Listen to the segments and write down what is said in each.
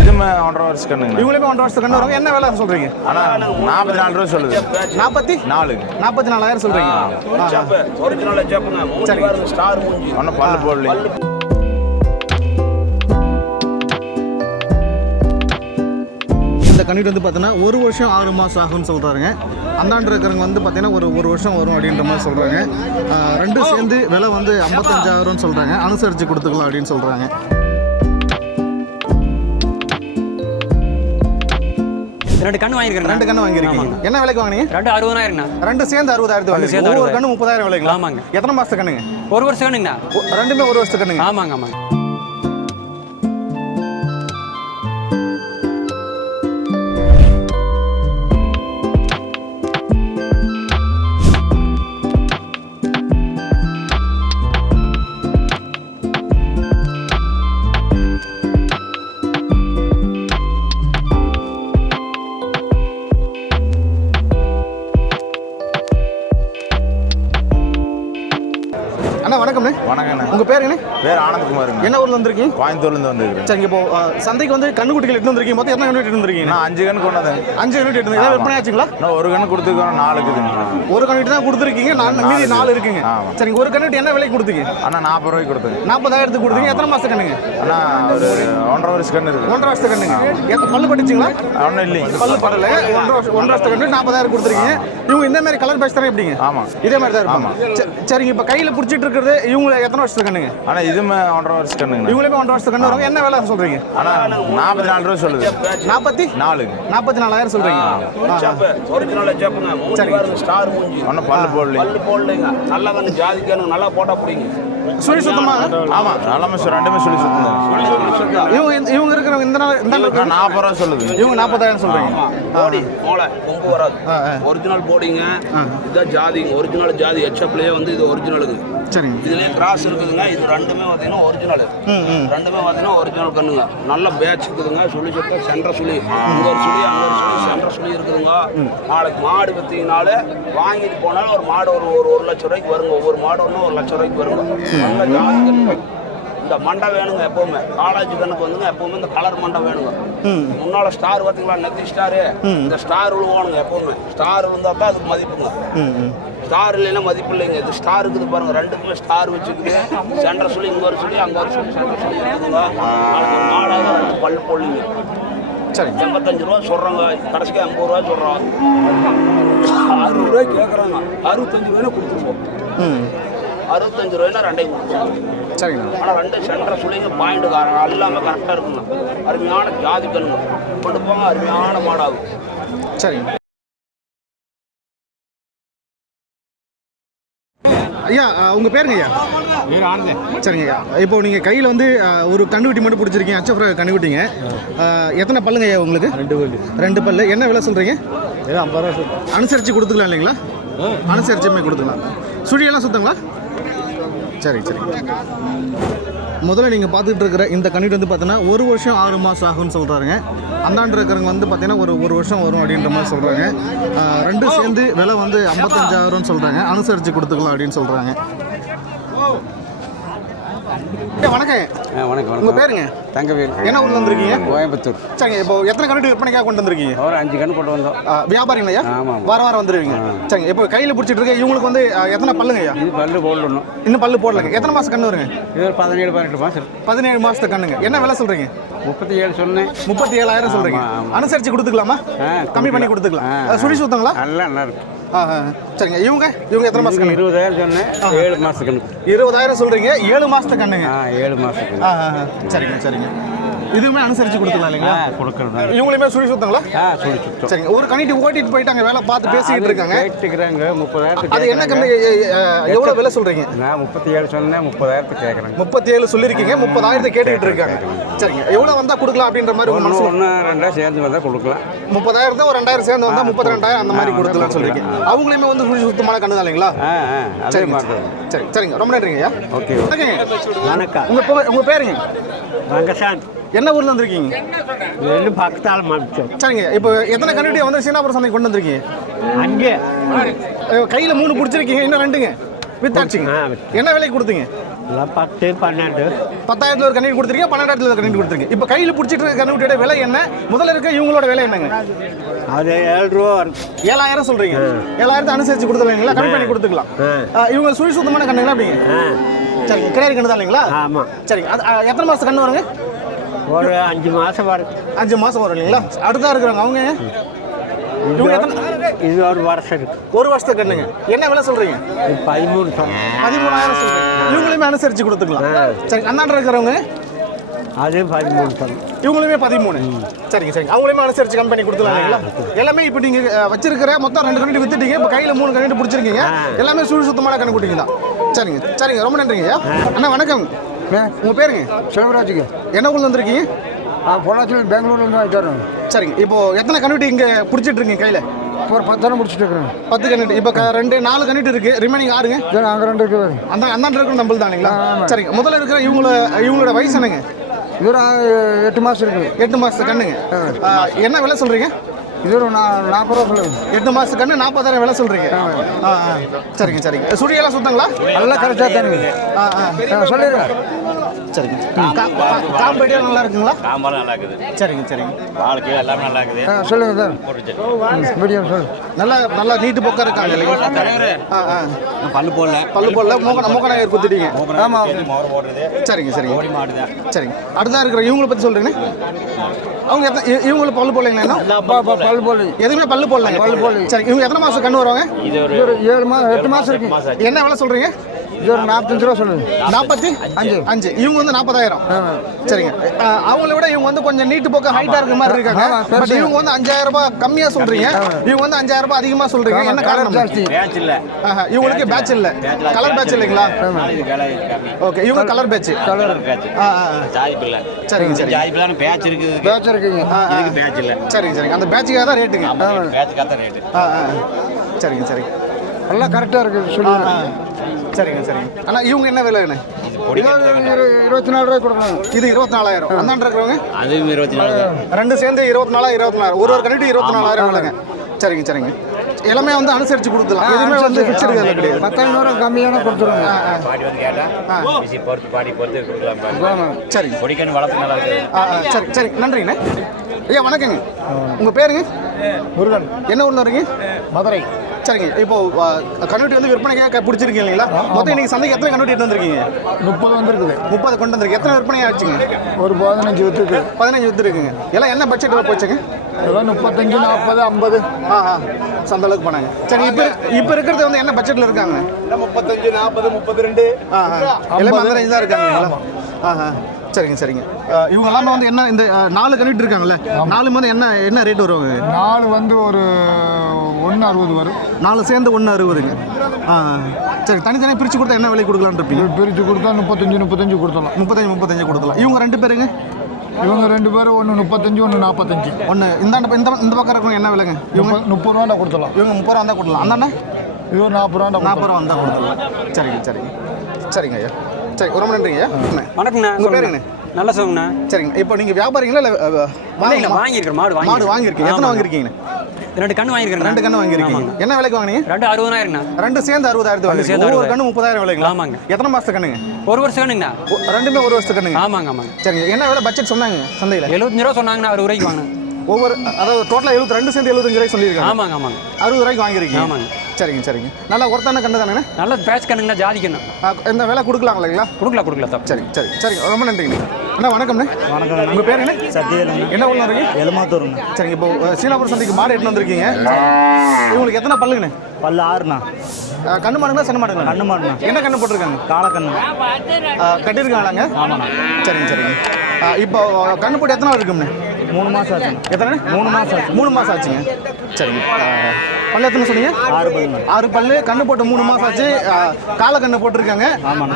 இதுமே ஒன்றரை வருஷம் கண்ணுங்க. இவங்களுமே ஒன்றரை வருஷத்துக்கு கண்டு வருவாங்க என்ன வேலை சொல்றீங்க? ஆனா நாற்பத்தி நாலு ரூபா சொல்லுது. நாற்பத்தி? நாலுங்க நாற்பத்தி நாலாயிரம் சொல்றீங்க. ஒரிஜினல் மூஞ்சி ஒன்றும் பல்லு போடல கன்னிட்டு வந்து பார்த்தீங்கன்னா ஒரு வருஷம் ஆறு மாதம் ஆகும்னு சொல்கிறாருங்க அந்தாண்டு இருக்கிறவங்க வந்து பார்த்தீங்கன்னா ஒரு ஒரு வருஷம் வரும் அப்படின்ற மாதிரி சொல்கிறாங்க ரெண்டும் சேர்ந்து விலை வந்து ஐம்பத்தஞ்சாயிரம்னு சொல்கிறாங்க அனுசரித்து கொடுத்துக்கலாம் அப்படின்னு சொல்கிறாங்க ரெண்டு கண்ணு வாங்கியிருக்கேன் ரெண்டு கண்ணு வாங்கியிருக்கீங்க. என்ன விலைக்கு வாங்கினீங்க? ரெண்டு அறுபதாயிரம்ண்ணா. ரெண்டு சேர்ந்து அறுபதாயிரத்து வாங்கி சேர்ந்து அறுபதாயிரம். கண்ணு முப்பதாயிரம் விலைங்களா? ஆமாங்க. எத்தனை மாதத்து கண்ணுங்க? ஒரு வருஷம் கண்ணுங்கண்ணா. ரெண்டுமே ஒரு வருஷத்துக்கு கண்ணுங்க. ஆமாங்க ஆமாங்க. ஆனந்த்குமாருங்க. என்ன ஊரில் வந்திருக்கீங்க? கோயம்புத்தூர்லேருந்து வந்துருக்கிறேன் சரிங்க இப்போ ஆ, சந்தைக்கு வந்து கண்ணுக்குட்டிகள் எடுத்து வந்திருக்கீங்க. மொத்தம் எத்தனை யூனிட் வந்திருக்கீங்க? நான் அஞ்சு கணக்கு கொண்டு வந்தேன் அஞ்சு யூனிட் எடுத்து ஏதாவது விற்பனை ஆச்சுங்களா இன்னும் ஒரு கணக்கு கொடுத்துருக்கோம் நாலு இருக்குதுங்க. ஒரு கன்னிட்டு தான் கொடுத்துருக்கீங்க. நான் மீதி நாலு இருக்குங்க. சரிங்க ஒரு கன்னிட்டு என்ன விலைக்கு கொடுத்தீங்க? அண்ணா நாற்பது ரூபாய்க்கு கொடுத்துங்க நாற்பதாயிரத்துக்கு கொடுத்தீங்க. எத்தனை மாதம் கண்ணுங்க? அண்ணா ஒரு ஒன்றரை வருஷம் கண்ணு இருக்கு ஒன்றரை வருஷத்துக்கு கண்ணுங்க. எத்தனை பல்லு பட்டுச்சுங்களா? ஒன்றும் இல்லைங்க. பல்லு படல. ஒன்றரை வருஷம் ஒன்றரை வருஷத்துக்கு கண்டு நாற்பதாயிரம் கொடுத்துருக்கீங்க. இவங்க இந்த மாதிரி கலர் பேட்ச் தானே எப்படிங்க? ஆமாம் இதே மாதிரி தான் சரி- சரிங்க இப்போ கையில் பிடிச்சிட்டு இருக்கிறது இவங்க எத்தனை வருஷத்துக்கு கண்ணுங்க? ஆனால் இதுமே ஒன்றரை வருஷம் கண்ணுங்க இவங்களுமே ஒன்றரை வருஷத்துக்கு கண்டு வருவாங்க என்ன வேலை சொல்றீங்க? ஆனால் நாற்பத்தி நாலு ரூபா சொல்லுது. நாற்பத்தி? நாலுங்க நாற்பத்தி நாலாயிரம் சொல்றீங்க. மூஞ்சி. ஒன்றும் பல்லு போடல பல்லு போடலைங்க. நல்லா கண்ணு ஜாதிக்கணும் நல்லா போட்டா பிடிங்க. சுழி சுத்தமாக ஆமாம் எல்லாமே சொ- ரெண்டுமே சொல்லி சுற்றுங்க இவங்க இந்த- நான் நாற்பது ரூபா சொல்லுது. இவங்க நாற்பதாயிரம் சொல்றீங்க. போடி மோளை கொம்பு வராது. ஒரிஜினல் போடிங்க. இதுதான் ஜாதிங்க ஒரிஜினல் ஜாதி ஹெச்எப்லேயே வந்து இது சரிங்க இதுலயே கிராஸ் இருக்குதுங்க. இது ரெண்டுமே பார்த்தீங்கன்னா ஒரிஜினல் ரெண்டுமே பார்த்தீங்கன்னா ஒரிஜினல் கண்ணுங்க. நல்ல பேட்ச் இருக்குதுங்க. சுழி சுத்த சென்ற சுழி. இங்க ஒரு சுழி அங்க ஒரு சுழி சென்ற சுழி இருக்குதுங்க. நாளைக்கு மாடு வித்தீங்கனாலே வாங்கிட்டு போனாலும் ஒரு மாடு ஒரு ஒரு லட்சம் ரூபாய்க்கு வருங்க. ஒவ்வொரு மாடு ஒன்றும் ஒரு லட்சம் ரூபாய்க்கு வருங்க. நல்ல ஜாதி. இந்த மண்டை வேணுங்க எப்பவுமே. காலேஜ் கண்ணுக்கு வந்துங்க எப்பவுமே இந்த கலர் மண்டை வேணுங்க. முன்னால ஸ்டார் பார்த்தீங்களா? நெத்தி ஸ்டாரு இந்த ஸ்டார் விழுவானுங்க எப்பவுமே. ஸ்டார் விழுந்தா தான் அதுக்கு மதிப்புங்க. ஸ்டார் இல்லைன்னா மதிப்பு இல்லைங்க. இது ஸ்டார் இருக்குது பாருங்க. ரெண்டுக்குமே ஸ்டார் வச்சுக்குது. சென்டர் சொல்லி இங்க ஒரு சொல்லி அங்க ஒரு சொல்லி சென்டர் சொல்லி இருக்குதுங்க மாடாக ரெண்டு பல்லு போடலிங்க. சரிங்க எண்பத்தஞ்சு ரூபா சொல்றாங்க. கடைசிக்கு ஐம்பது ரூபா சொல்றோம் அறுபது ரூபாய் கேட்குறாங்க அறுபத்தஞ்சு ரூபாய் கொடுத்துருவோம். ம். அறுபத்தஞ்சு ரூபாய்னா ரெண்டையும் கொடுத்துருவோம் சரிங்க. ஆனால் ரெண்டு சென்டர் சொல்லிங்க பாயிண்ட் காரங்க எல்லாமே கரெக்டாக இருக்குங்க. அருமையான ஜாதி கண்ணுங்க கொண்டு போங்க அருமையான மாடாகும் சரிங்க. ஐயா அஹ், உங்க பேருங்க ஐயா? சரிங்க ஐயா. இப்போ நீங்கள் கையில் வந்து ஒரு கண்ணுக்குட்டி மட்டும் பிடிச்சிருக்கீங்க அச்சஃப்ரா கண்ணுக்குட்டிங்க. அஹ், எத்தனை பல்லுங்க ஐயா உங்களுக்கு? ரெண்டு பல்லு. ரெண்டு பல்லு. என்ன விலை சொல்கிறீங்க அனுசரித்து கொடுத்துக்கலாம் இல்லைங்களா? அனுசரிச்சுமே கொடுத்துக்கலாம். சுழியெல்லாம் சுத்தங்களா? சரி சரி. முதல்ல நீங்கள் பார்த்துட்டு இருக்கிற இந்த கணிட்டு வந்து பார்த்தீங்கன்னா ஒரு வருஷம் ஆறு மாதம் ஆகும்னு சொல்கிறாங்க அந்தாண்டு இருக்கிறவங்க வந்து பார்த்தீங்கன்னா ஒரு ஒரு வருஷம் வரும் அப்படின்ற மாதிரி சொல்கிறாங்க ரெண்டும் சேர்ந்து விலை வந்து ஐம்பத்தஞ்சாயிரம்னு சொல்கிறாங்க அனுசரித்து கொடுத்துக்கலாம் அப்படின்னு சொல்கிறாங்க வணக்கம். வணக்கம் உங்கள் பேருங்க? தங்கவேல். என்ன ஊர்ல வந்திருக்கீங்க? கோயம்புத்தூர். சரிங்க இப்போ எத்தனை கன்னிட்டு விற்பனைக்காக கொண்டு வந்திருக்கீங்க? ஒரு அஞ்சு கண் கொண்டு வந்தோம். ஆமாம். வாரம் வாரம் வந்துருவீங்க. சரிங்க இப்போ கையில் பிடிச்சிட்டு இருக்க இவங்களுக்கு வந்து எத்தனை பல்லுங்க ஐயா? இது பல்லு போடணும் இன்னும் பல்லு போடலங்க. எத்தனை மாதம் கண்ணு வருங்க? இது ஒரு பதினேழு பதினெட்டு மாதம் பதினேழு மாதத்துக்கு கண்ணுங்க என்ன விலை சொல்கிறீங்க முப்பத்தி ஏழு சொன்னேன். முப்பத்தி ஏழாயிரம் சொல்கிறீங்க ஆமா. அனுசரித்து கொடுத்துக்கலாமா? கம்மி பண்ணி கொடுத்துக்கலாம். சுழி சுத்தங்களா? நல்லா நல்லா இருக்கு. ஆ ஆ, சரிங்க. இவங்க? இவங்க எத்தனை கண்ணு இருபதாயிரம் சொன்னேன். ஏழு மாதத்துக்கு கணக்கு இருபதாயிரம் சொல்கிறீங்க ஏழு மாதத்துக்கு கண்ணுங்க. ஏழு ஆ. சரிங்க சரிங்க. இதுவுமே அனுசரித்து கொடுத்துக்கலாம் இல்லைங்களா? கொடுக்குறதா இவங்களுமே சுழி சுத்தங்களா ஆ சொல்லி சுத்தம் சரிங்க. ஒரு கணிட்டு ஓட்டிட்டு போயிட்டாங்க வேலை பார்த்து பேசிக்கிட்டு இருக்காங்க. கேட்டுக்கிறாங்க முப்பதாயிரத்துக்கு அது என்ன கண்ணு எவ்வளோ விலை சொல்கிறீங்க நான் முப்பத்தி ஏழு சொன்னேன் முப்பதாயிரத்துக்கு கேட்குறேங்க முப்பத்தி ஏழு சொல்லியிருக்கீங்க முப்பதாயிரத்தை கேட்டுக்கிட்டு இருக்காங்க. சரிங்க. எவ்வளோ வந்தால் கொடுக்கலாம் அப்படின்ற மாதிரி ஒன்று மனசு ஒன்று ரெண்டா சேர்ந்து வந்தால் கொடுக்கலாம். முப்பதாயிரத்து ஒரு ரெண்டாயிரம் சேர்ந்து வந்தால் முப்பத்தி ரெண்டாயிரம் அந்த மாதிரி கொடுத்துலாம் சொல்லிருக்கீங்க அவங்களையுமே வந்து சுழி சுத்தமான கண்ணு தான் இல்லைங்களா? அதே மாதிரி தான். சரி சரிங்க. ரொம்ப நன்றிங்க ஐயா. ஓகே வணக்கங்க வணக்கம். உங்க பே- உங்க பேருங்க? ரங்கசாமி. என்ன ஊர்ல வந்திருக்கீங்க? ரெண்டு பக்கத்தால் மாட்டோம் சரிங்க. இப்போ எத்தனை கண்டுபிடி வந்து சீனாபுரம் சந்தைக்கு கொண்டு வந்திருக்கீங்க? அங்கே. கையில மூணு பிடிச்சிருக்கீங்க. இன்னும் ரெண்டுங்க. வித்தாச்சுங்க. என்ன விலைக்கு கொடுத்தீங்க? பத்து பன்னெண்டு. பத்தாயிரத்துல ஒரு கண்ணீர் கொடுத்துருக்கீங்க பன்னெண்டாயிரத்துல ஒரு கண்ணீர் கொடுத்துருக்கீங்க. இப்போ கையில் பிடிச்சிட்டு இருக்க கண்ணுக்குட்டியோட விலை என்ன? முதல்ல இருக்க இவங்களோட விலை என்னங்க? அது ஏழு ரூபா ஏழாயிரம் சொல்றீங்க. ஏழாயிரத்தை அனுசரிச்சு கொடுத்துருவீங்களா கம்மி பண்ணி கொடுத்துக்கலாம். இவங்க சுழி சுத்தமான கண்ணுங்களா அப்படிங்க? சரிங்க கிடையாது கண்ணு தான் இல்லைங்களா? ஆமாம் சரிங்க. அது எத்தனை மாசம் கண்ணு வருங்க? ஒரு அஞ்சு மாதம் வரும். அஞ்சு மாசம் வரும் இல்லைங்களா? அடுத்தா இருக்கிறாங்க அவங்க? இது ஒரு வருஷம் இருக்கு. ஒரு வருஷத்துக்கு கண்ணுங்க என்ன விலை சொல்றீங்க? பதிமூணு பதிமூணாயிரம் சொல்றீங்க. இவங்களையுமே அனுசரிச்சு கொடுத்துக்கலாம். சரி அண்ணாண்ட இருக்கிறவங்க? அது பதிமூணு சொன்னேன் இவங்களுமே பதிமூணு. சரிங்க சரிங்க. அவங்களையுமே அனுசரிச்சு கம்பெனி கொடுத்துலாம் எல்லாமே இப்போ நீங்க அஹ், வச்சிருக்கிற மொத்தம் ரெண்டு கண்டு வித்துட்டீங்க. இப்போ கையில மூணு கண்டு பிடிச்சிருக்கீங்க. எல்லாமே சுழி சுத்தமான தான். சரிங்க சரிங்க. ரொம்ப நன்றிங்க அண்ணா வணக்கம். உங்க பேருங்க? செல்வராஜுக்கு என்ன ஊர்ல வந்திருக்கீங்க? பொள்ளாச்சியில் பெங்களூர்லேருந்து வாங்கிட்டு வரேன். சரிங்க. இப்போ எத்தனை கண்ணுட்டி இங்க பிடிச்சிட்டு இருக்கீங்க கையில? இப்போ ஒரு பத்து தானே முடிச்சுட்டு இருக்கிறேன். பத்து கண்ணுட்டி இப்போ ரெண்டு நாலு கண்ணுட்டி இருக்கு. ரிமைனிங் ஆறுங்க? அங்கே ரெண்டு இருக்குது அந்த அந்தாண்ட இருக்கிற நம்பல் தானுங்களா? சரிங்க. முதல்ல இருக்கிற இவங்கள இவங்களோட வயசு என்னங்க? இது எட்டு மாதம் இருக்குது. எட்டு மாசத்து கண்ணுங்க. என்ன விலை சொல்றீங்க? இது ஒரு நாற்பது ரூபா சொல்லுது எட்டு மாசத்து கண்ணு நாற்பதாயிரம் விலை சொல்றீங்க. ஆ, ஆ. சரிங்க சரிங்க. சுடியெல்லாம் சுத்தங்களா? எல்லாம் கரெக்டாக தானுங்க. ஆ ஆ. சொல்லிடுறேன் சரிங்க. காம்பேட்டியா நல்லா இருக்குங்களா? நல்லா இருக்குது. சரிங்க சரிங்க. வாழ்க்கை எல்லாமே நல்லா இருக்குது. ஆ சொல்லுங்க சார். மீடியம் நல்லா நல்லா நீட்டு பொக்கா இருக்காங்க இல்லைங்களா? ஆ ஆ. பல்லு போடல. பல்லு போடல. மூக்க மூக்க நகர் குத்திட்டீங்க. ஆமாம் சரிங்க சரிங்க. சரிங்க. அடுத்தா இருக்கிற இவங்கள பத்தி சொல்றீங்க அவங்க இவங்களுக்கு பல்லு போடலைங்களா இன்னும்? பல் போலி எதுவுமே பல்லு போடலங்க. பல்லு போடல. சரி இவங்க எத்தனை மாசம் கண்ணு வருவாங்க? இது ஒரு ஏழு மாதம் எட்டு மாதம் இருக்கு. என்ன விலை சொல்றீங்க? இது ஒரு நாற்பத்தஞ்சு ரூபா சொல்லுது. நாற்பத்தி? அஞ்சு. அஞ்சு. இவங்க வந்து நாற்பதாயிரம். சரிங்க. அவங்கள விட இவங்க வந்து கொஞ்சம் நீட்டு போக்க ஹைட்டா இருக்க மாதிரி இருக்காங்க. பட் இவங்க வந்து அஞ்சாயிரம் ரூபாய் கம்மியா சொல்றீங்க. இவங்க வந்து அஞ்சாயிரம் ரூபாய் அதிகமா சொல்றீங்க. என்ன காரணம்? ஜாஸ்தி. பேட்ச் இல்ல. ஆஹா, இவங்களுக்கு பேட்ச் இல்ல. கலர் பேட்ச் இல்லைங்களா? ஓகே இவங்க கலர் பேட்ச் கலர் சரிங்க சரிங்க. பேட்ச் இருக்குது. பேட்ச் இருக்குங்க. இதுக்கு பேட்ச் இல்ல. சரிங்க சரிங்க. அந்த பேட்சுக்காக தான் ரேட்டுங்க பேட்ச் கத்த ரேட்டு ஆ ஆ சரிங்க சரிங்க. எல்லாம் கரெக்டாக இருக்குது ஆ, சொல்லி ஆ. சரிங்க சரிங்க. அண்ணா இவங்க என்ன விலைண்ணே இருபத்தி நாலு ரூபாய் கொடுக்கலாம் இது இருபத்தி நாலாயிரம். அந்தாண்ட இருக்கிறவங்க? அதுவும் இருபத்தி நாலு ரெண்டு சேர்ந்து இருபத்தி நாலாயிரம் இருபத்தி நாலு. ஒரு ஒரு கண்டிட்டு இருபத்தி நாலாயிரம் விலைங்க. சரிங்க சரிங்க. எல்லாமே வந்து அனுசரிச்சு கொடுத்துலாம் எதுவுமே வந்து ஃபிக்ஸ்டு கிடையாது. பத்தாயிரம் ரூபா கம்மியான கொடுத்துருவாங்க பாடி வந்து கேட்டா பிசி பொறுத்து பாடி பொறுத்து கொடுக்கலாம் சரிங்க. பொடிக்கன்னு வளர்த்து நல்லா இருக்குது. ஆ ஆ, சரி சரி. நன்றிங்கண்ணே. ஐயா வணக்கங்க. உங்கள் பேருங்க? முருகன். என்ன ஊர்ல வரீங்க மதுரை. சரிங்க. இப்போ ஆ, கண்ணுட்டி வந்து விற்பனைக்காக பிடிச்சிருக்கீங்க இல்லைங்களா? மொத்தம் இன்னைக்கு சந்தைக்கு எத்தனை கண்ணுட்டி எடுத்து வந்திருக்கீங்க முப்பது வந்துருக்குது. முப்பது கொண்டு வந்திருக்கு. எத்தனை விற்பனை ஆச்சுங்க? ஒரு பதினஞ்சு வித்துக்கு பதினஞ்சு வித்துருக்குங்க. எல்லாம் என்ன பட்ஜெட்டில் போச்சுங்க? ஏதோ முப்பத்தஞ்சு நாற்பது ஐம்பது. ஆ ஆ. ஸோ அந்த அளவுக்கு பண்ணாங்க சரி இப்போ இப்போ இருக்கிறது வந்து என்ன பட்ஜெட்டில் இருக்காங்க? முப்பத்தஞ்சு நாற்பது முப்பத்தி ரெண்டு. ஆ ஆ. எல்லாமே தான் இருக்காங்களா ஆ ஆ. சரிங்க சரிங்க. இவங்க எல்லாமே வந்து என்ன இந்த நாலு கண்டிட்டு இருக்காங்கல்ல நாலு வந்து என்ன என்ன ரேட் வருவாங்க? நாலு வந்து ஒரு ஒன்று அறுபது வரும். நாலு சேர்ந்து ஒன்று அறுபதுங்க. ஆ. சரி தனித்தனியாக பிரித்து கொடுத்தா என்ன விலை கொடுக்கலான்னு இருப்பீங்க? பிரித்து கொடுத்தா முப்பத்தஞ்சு முப்பத்தஞ்சு கொடுத்தலாம் முப்பத்தஞ்சு முப்பத்தஞ்சு கொடுக்கலாம். இவங்க ரெண்டு பேருங்க? இவங்க ரெண்டு பேரும் ஒன்று முப்பத்தஞ்சு ஒன்று நாற்பத்தஞ்சு ஒன்று இந்த இந்த இந்த பக்கம் இருக்கவங்க என்ன விலைங்க? இவங்க முப்பது ரூபாண்டா கொடுத்தலாம் இவங்க முப்பது ரூபா வந்தால் கொடுக்கலாம். அந்த இது ஒரு நாற்பது ரூபாண்டா நாற்பது ரூபா வந்தால் கொடுத்துடலாம். சரிங்க சரிங்க. சரிங்க ஐயா. சரி ரொம்ப நன்றிங்க ஐயா வணக்கங்கண்ணா உங்க பேர் சொல்லுங்க. நல்லா சொல்லுங்கண்ணா. சரிங்க இப்போ நீங்கள் வியாபாரிங்களா இல்லை இல்லைங்க வாங்கியிருக்கிறேன் மாடு மாடு வாங்கியிருக்கீங்க. எத்தனை ஆமாங்க. வாங்கியிருக்கீங்க ரெண்டு கண்ணு வாங்கியிருக்கிறேன் ரெண்டு கண்ணு வாங்கியிருக்கீங்க. என்ன விலைக்கு வாங்கினீங்க? ரெண்டு அறுபதாயிரங்கண்ணா ரெண்டு சேர்ந்து அறுபதாயிரத்து ரெண்டு சேர்ந்து வாங்கிருக்கீங்க அறுபதாயிரம். கண்ணு முப்பதாயிரம் விலைங்களா? ஆமாங்க. எத்தனை மாசத்து கண்ணுங்க ஒரு வருஷம் கண்ணுங்கண்ணா ரெண்டுமே ஒரு வருஷத்து கண்ணுங்க ஆமாங்க ஆமாங்க. சரிங்க என்ன விலை? பட்ஜெட் சொன்னாங்க சந்தையில். எழுபத்தஞ்சு ரூபா சொன்னாங்கண்ணா அறுபது ரூபாய்க்கு வாங்கினேன். ஒவ்வொரு அதாவது டோட்டலாக எழுபத்தி ரெண்டு சேர்ந்து எழுபத்தஞ்சு ரூபாய்க்கு சொல்லியிருக்காங்க. ஆமாங்க ஆமாங்க. அறுபது ரூபாய்க்கு வாங்கியிருக்கீங்க. ஆமாங்க. சரிங்க சரிங்க. நல்லா ஒருத்தான கண்டு தானே நல்ல பேட்ச் கண்ணுங்கண்ணா ஜாதி கண்ணு. இந்த விலை கொடுக்கலாம் இல்லைங்களா? கொடுக்கல கொடுக்கல தப்பு. சரி சரி சரிங்க. ரொம்ப நன்றிங்க அண்ணா வணக்கம்ண்ணே. வணக்கம் உங்கள் பேர் என்ன? சத்தியலங்க என்ன ஊர்ல இருக்கீங்க? எலுமாத்தூருங்க சரிங்க இப்போ சீனாபுரம் சந்தைக்கு மாடு எடுத்து வந்திருக்கீங்க. இவங்களுக்கு எத்தனை பல்லுங்கண்ணே? பல்லு ஆறுண்ணா. கண்ணு மாடுங்களா சின்ன மாடுங்களா? கண்ணு மாடுண்ணா. என்ன கண்ணு போட்டிருக்காங்க? காலக்கண்ணு கட்டியிருக்காங்களாங்க? ஆமாண்ணா. சரிங்க சரிங்க. இப்போ கண்ணு போட்டு எத்தனை இருக்கும்ண்ணே? மூணு மாதம் ஆச்சுங்க. எத்தனை? மூணு மாதம் ஆச்சு. மூணு மாதம் ஆச்சுங்க. சரிங்க. பல்லு எத்தனை சொன்னீங்க? ஆறு பல்லு. ஆறு பல்லு. கண்ணு போட்டு மூணு மாசம் ஆச்சு. காலை கண்ணு போட்டிருக்காங்க.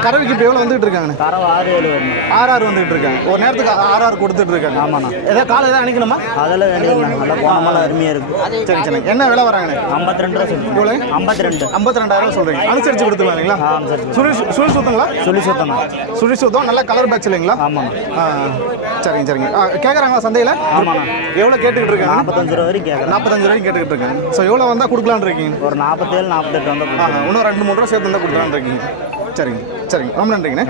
கறவைக்கு இப்போ எவ்வளோ வந்துட்டு இருக்காங்க ஆறு ஏழு ஆறு ஆறு வந்துட்டு இருக்காங்க. ஒரு நேரத்துக்கு ஆறு ஆறு கொடுத்துட்டு இருக்காங்க. ஆமாண்ணா. ஏதாவது காலை ஏதாவது அணிக்கணுமா? அதெல்லாம் வேண்டியதுண்ணா நல்லா போனமெல்லாம் அருமையாக இருக்கு. சரி சரி என்ன விலை வராங்கண்ணே? ஐம்பத்தி ரெண்டு ரூபா? சொல்லுங்க. ஐம்பத்தி ரெண்டு ஐம்பத்தி ரெண்டாயிரம் சொல்றீங்க. அனுசரிச்சு கொடுத்துக்கலாம். இல்லைங்களா. சுழி சுழி சுத்தங்களா? சொல்லி சுத்தண்ணா சுழி சுத்தம். நல்ல கலர் பேட்ச் இல்லைங்களா? ஆமாண்ணா ஆ, சரிங்க சரிங்க. கேட்குறாங்களா சந்தையில்? ஆமாண்ணா. எவ்வளோ கேட்டுக்கிட்டு இருக்காங்க? நாற்பத்தஞ்சு ரூபா வரைக்கும் கேட்குறேன். நாற்பத்தஞ்சு ரூபாய்க்கு கேட்டுக்கிட்டு இருக்காங்க. ஸோ எவ்வளோ வந்தால் கொடுக்கலான்னு இருக்கீங்க? ஒரு நாற்பத்தேழு நாற்பத்தெட்டு வந்தால் இன்னும் ரெண்டு மூணு ரூபா சேர்த்து வந்தால் கொடுக்கலான்னு இருக்கீங்க. சரிங்க சரிங்க. ரொம்ப நன்றிங்கண்ணே.